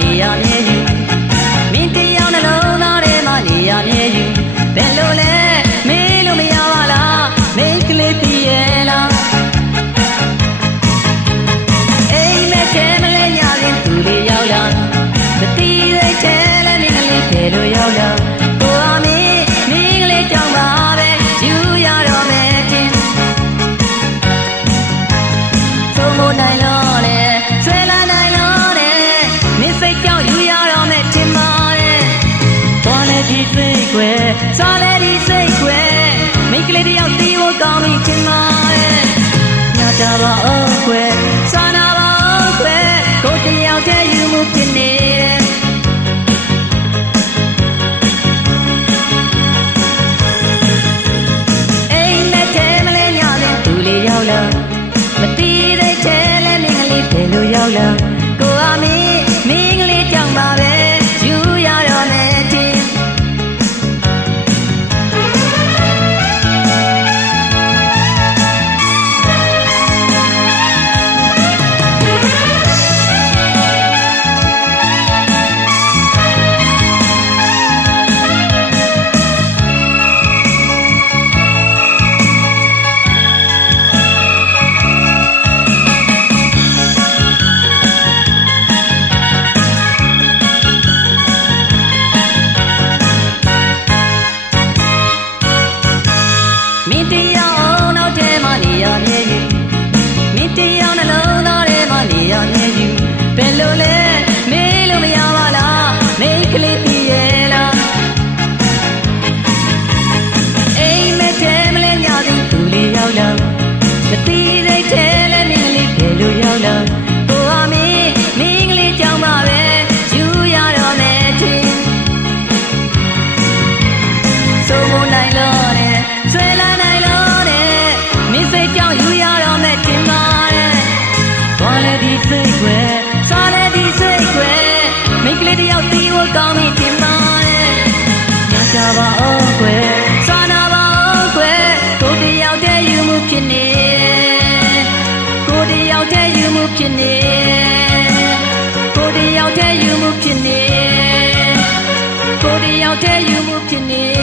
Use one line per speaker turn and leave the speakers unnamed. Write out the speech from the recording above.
နေရမြဲယူမင်းတယောက်နှလုံးသားထဲမှာနေရမြဲယူဘယ်လိုလဲမေးလို့မရပါလားမိတ်ကလေးပြည့်ရဲ့လားအိမ်မက်ခဲမလဲရရင်သူလေးရောက်လာမတီးတဲ့ချဲလဲမင်းကလေးဖယ်လို့ရောက်လာ ဖို့ကောင်းပြီထင်ပါတယ်ညတာပါအောင်ွယ်စားနာပါအောင်ွယ်ကိုယ်တယောက်တည်းယူမှုဖြစ်နေအိမ်မက်ထဲမလဲညတဲ့သူလေးရောက်လာမတီးတဲ့ချဲလဲမင်းကလေးဘယ်လိုရောက်လာ မင်းတရားနှလုံးသားထဲမှာနေရမြဲယူဘယ်လိုလဲမေးလို့မရပါလားမိန်းကလေးတည်ရဲ့လားအိမ်မက်ထဲမလဲညသည်သူလေးရောက်လာမတီးစိ ပါအောင်ွယ်စားနာပါအောင်ွယ်ကိုယ်တယောက်တည်းယူမှုဖြစ်နေကိုယ်တယောက်တည်းယူမှုဖြစ်နေကိုယ်တယောက်တည်းယူမှုဖြစ်နေကိုယ်တယောက်တည်းယူမှုဖြစ်နေ